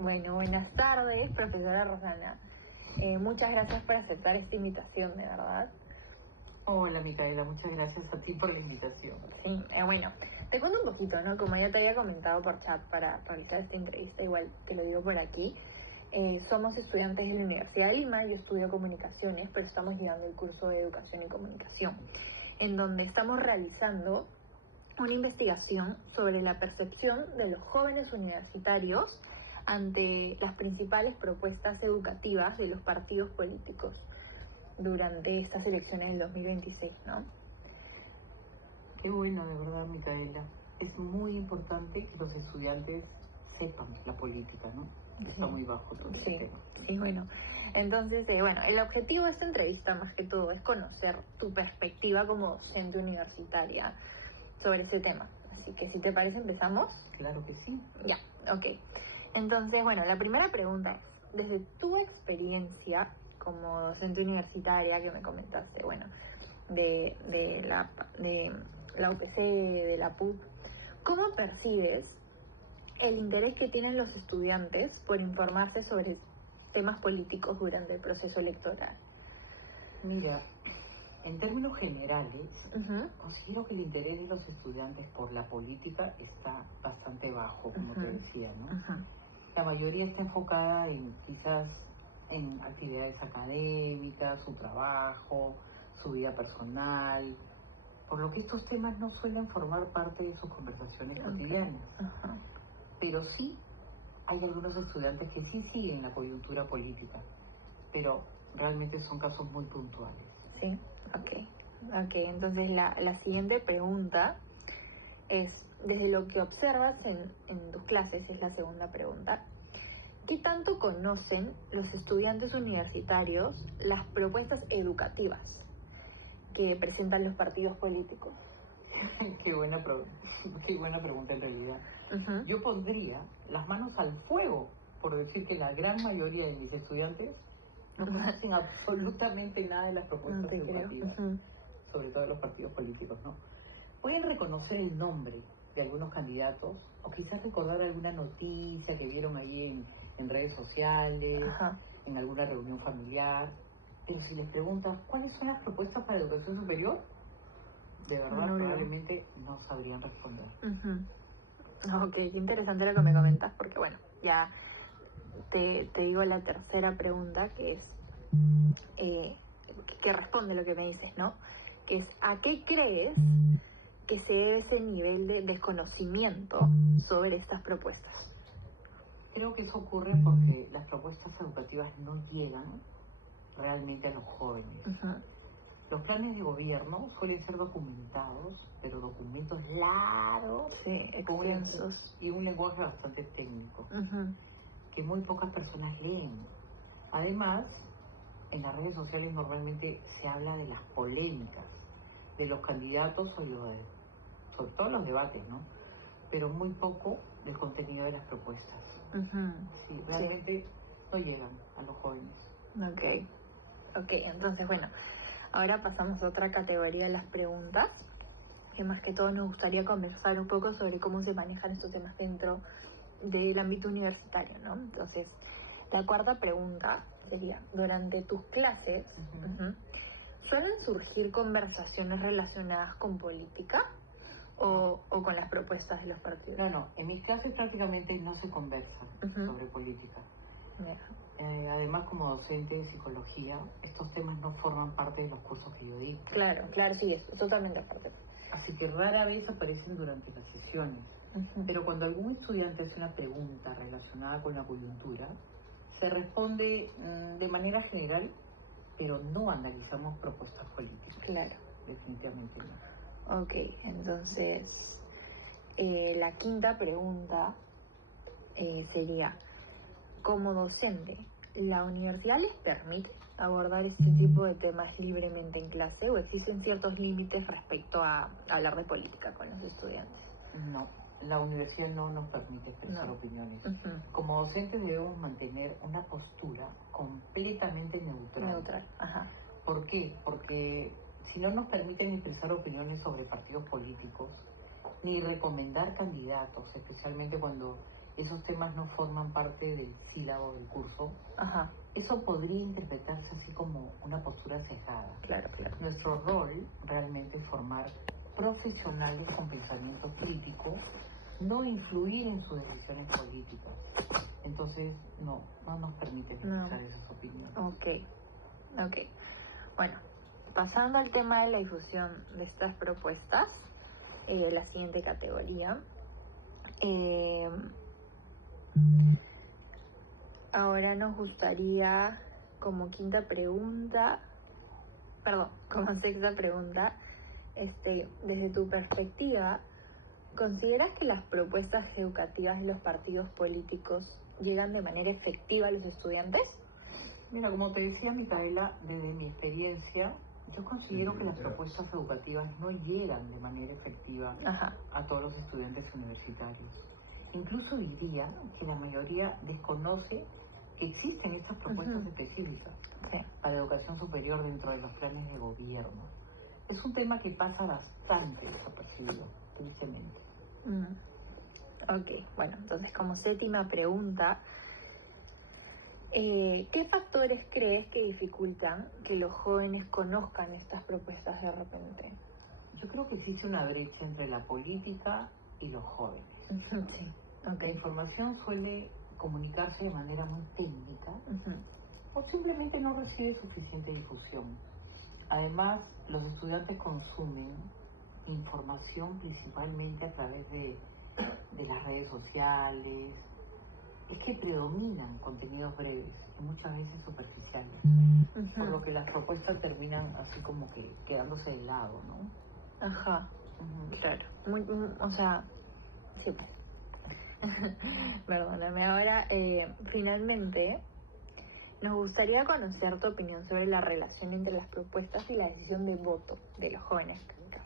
Bueno, buenas tardes, profesora Rosana. Muchas gracias por aceptar esta invitación, de verdad. Hola, Micaela, muchas gracias a ti por la invitación. Sí, bueno, te cuento un poquito, ¿no? Como ya te había comentado por chat para realizar esta entrevista, igual te lo digo por aquí. Somos estudiantes de la Universidad de Lima, yo estudio comunicaciones, pero estamos llevando el curso de educación y comunicación, en donde estamos realizando una investigación sobre la percepción de los jóvenes universitarios ante las principales propuestas educativas de los partidos políticos durante estas elecciones del 2026, ¿no? Qué bueno, de verdad, Micaela. Es muy importante que los estudiantes sepan la política, ¿no? Está muy bajo todo ese tema. Sí, bueno. Entonces, bueno, el objetivo de esta entrevista, más que todo, es conocer tu perspectiva como docente universitaria sobre ese tema. Así que, si te parece, empezamos. Claro que sí. Ya, ok. Entonces, bueno, la primera pregunta es, desde tu experiencia como docente universitaria que me comentaste, bueno, de la UPC, de la PUC, ¿cómo percibes el interés que tienen los estudiantes por informarse sobre temas políticos durante el proceso electoral? Mira, en términos generales, considero que el interés de los estudiantes por la política está bastante bajo, como te decía, ¿no? La mayoría está enfocada quizás en actividades académicas, su trabajo, su vida personal, por lo que estos temas no suelen formar parte de sus conversaciones cotidianas. Pero sí hay algunos estudiantes que sí siguen la coyuntura política, pero realmente son casos muy puntuales. Sí, ok, entonces la siguiente pregunta es, desde lo que observas en tus clases, es la segunda pregunta, ¿qué tanto conocen los estudiantes universitarios las propuestas educativas que presentan los partidos políticos? Qué buena pregunta en realidad. Yo pondría las manos al fuego por decir que la gran mayoría de mis estudiantes no conocen absolutamente nada de las propuestas educativas, sobre todo de los partidos políticos, ¿no? Pueden reconocer el nombre de algunos candidatos o quizás recordar alguna noticia que vieron ahí en redes sociales, en alguna reunión familiar, pero si les preguntas cuáles son las propuestas para educación superior, de verdad probablemente no sabrían responder. Ok, qué interesante lo que me comentas, porque bueno, ya te digo la tercera pregunta, que es que responde lo que me dices, ¿no? Que es, ¿a qué crees que se debe ese nivel de desconocimiento sobre estas propuestas? Creo que eso ocurre porque las propuestas educativas no llegan realmente a los jóvenes. Los planes de gobierno suelen ser documentados, pero documentos largos, extensos, y un lenguaje bastante técnico, que muy pocas personas leen. Además, en las redes sociales normalmente se habla de las polémicas, de los candidatos sobre todo los debates, ¿no? Pero muy poco del contenido de las propuestas. Sí, realmente no llegan a los jóvenes. Ok, entonces bueno, ahora pasamos a otra categoría de las preguntas, que más que todo nos gustaría conversar un poco sobre cómo se manejan estos temas dentro del ámbito universitario, ¿no? Entonces, la cuarta pregunta sería, durante tus clases, ¿suelen surgir conversaciones relacionadas con política o con las propuestas de los partidos? No, en mis clases prácticamente no se conversa sobre política. Además, como docente de psicología, estos temas no forman parte de los cursos que yo dicto. Claro, sí, es totalmente aparte. Así que rara vez aparecen durante las sesiones. Pero cuando algún estudiante hace una pregunta relacionada con la coyuntura, se responde de manera general, pero no analizamos propuestas políticas. Claro. Definitivamente no. Ok, entonces la quinta pregunta sería, como docente, ¿la universidad les permite abordar este tipo de temas libremente en clase o existen ciertos límites respecto a hablar de política con los estudiantes? No, la universidad no nos permite expresar opiniones. Como docentes debemos mantener una postura completamente neutral. ¿Por qué? Porque si no nos permiten expresar opiniones sobre partidos políticos, ni recomendar candidatos, especialmente cuando esos temas no forman parte del sílabo del curso, Ajá. Eso podría interpretarse así como una postura cejada. Claro. Nuestro rol realmente es formar profesionales con pensamiento crítico, no influir en sus decisiones políticas. Entonces, no nos permiten escuchar esas opiniones. Ok. Bueno, pasando al tema de la difusión de estas propuestas, la siguiente categoría. Ahora nos gustaría, como sexta pregunta, desde tu perspectiva, ¿consideras que las propuestas educativas de los partidos políticos llegan de manera efectiva a los estudiantes? Mira, como te decía Micaela, desde mi experiencia, yo considero que las propuestas educativas no llegan de manera efectiva a todos los estudiantes universitarios. Incluso diría que la mayoría desconoce que existen estas propuestas específicas para educación superior dentro de los planes de gobierno. Es un tema que pasa bastante desapercibido, tristemente. Ok, bueno, entonces como séptima pregunta, ¿qué factores crees que dificultan que los jóvenes conozcan estas propuestas de repente? Yo creo que existe una brecha entre la política y los jóvenes. Sí. La información suele comunicarse de manera muy técnica o simplemente no recibe suficiente difusión. Además, los estudiantes consumen información principalmente a través de las redes sociales. Es que predominan contenidos breves y muchas veces superficiales, por lo que las propuestas terminan así como que quedándose de lado, ¿no? Claro. Sí. Perdóname. Ahora, finalmente, nos gustaría conocer tu opinión sobre la relación entre las propuestas y la decisión de voto de los jóvenes.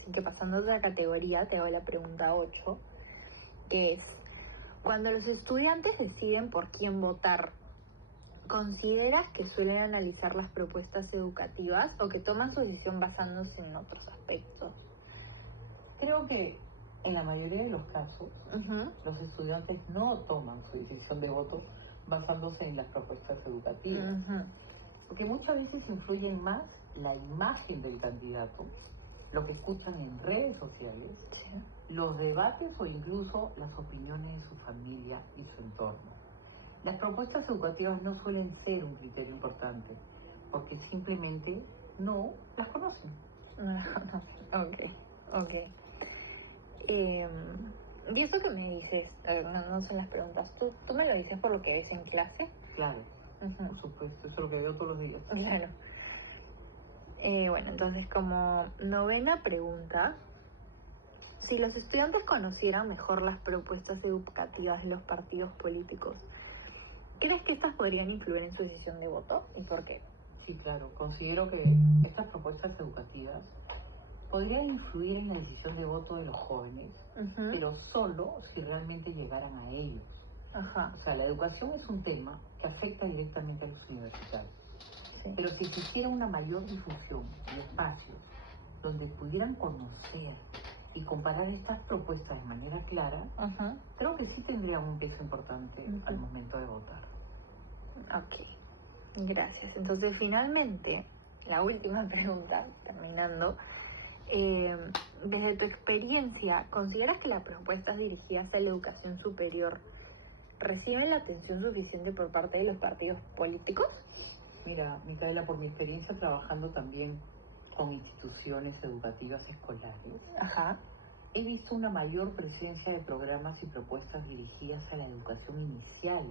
Así que pasando a otra categoría, te hago la pregunta 8, que es, cuando los estudiantes deciden por quién votar, ¿consideras que suelen analizar las propuestas educativas o que toman su decisión basándose en otros aspectos? Creo que en la mayoría de los casos, los estudiantes no toman su decisión de voto basándose en las propuestas educativas, porque muchas veces influyen más la imagen del candidato, lo que escuchan en redes sociales, los debates o incluso las opiniones de su familia y su entorno. Las propuestas educativas no suelen ser un criterio importante, porque simplemente no las conocen. Ok. Y eso que me dices, no son las preguntas, ¿tú me lo dices por lo que ves en clase? Claro, por supuesto, eso es lo que veo todos los días. Claro. Bueno, entonces como novena pregunta, si los estudiantes conocieran mejor las propuestas educativas de los partidos políticos, ¿crees que estas podrían influir en su decisión de voto? ¿Y por qué? Sí, claro, considero que estas propuestas educativas podrían influir en la decisión de voto de los jóvenes, pero solo si realmente llegaran a ellos. O sea, la educación es un tema que afecta directamente a los universitarios. Pero si existiera una mayor difusión de espacios donde pudieran conocer y comparar estas propuestas de manera clara, creo que sí tendrían un peso importante al momento de votar. Ok, gracias. Entonces, finalmente, la última pregunta, terminando. Desde tu experiencia, ¿consideras que las propuestas dirigidas a la educación superior reciben la atención suficiente por parte de los partidos políticos? Mira, Micaela, por mi experiencia trabajando también con instituciones educativas escolares, he visto una mayor presencia de programas y propuestas dirigidas a la educación inicial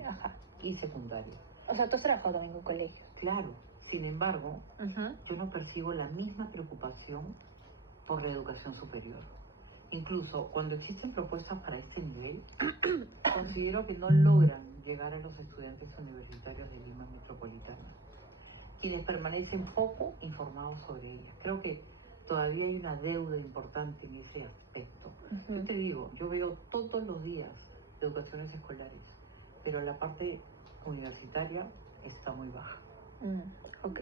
y secundaria. O sea, ¿tú has trabajado también con colegios? Claro. Sin embargo, yo no percibo la misma preocupación por la educación superior. Incluso cuando existen propuestas para este nivel, considero que no logran llegar a los estudiantes universitarios de Lima Metropolitana, quienes permanecen poco informados sobre ellas. Creo que todavía hay una deuda importante en ese aspecto. Yo te digo, yo veo todos los días educaciones escolares, pero la parte universitaria está muy baja. Ok,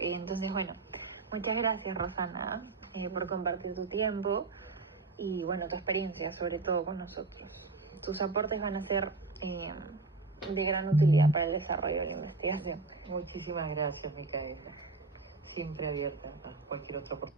entonces bueno, muchas gracias Rosana por compartir tu tiempo y bueno, tu experiencia sobre todo con nosotros. Tus aportes van a ser de gran utilidad para el desarrollo de la investigación. Muchísimas gracias, Micaela. Siempre abierta a cualquier otra cosa.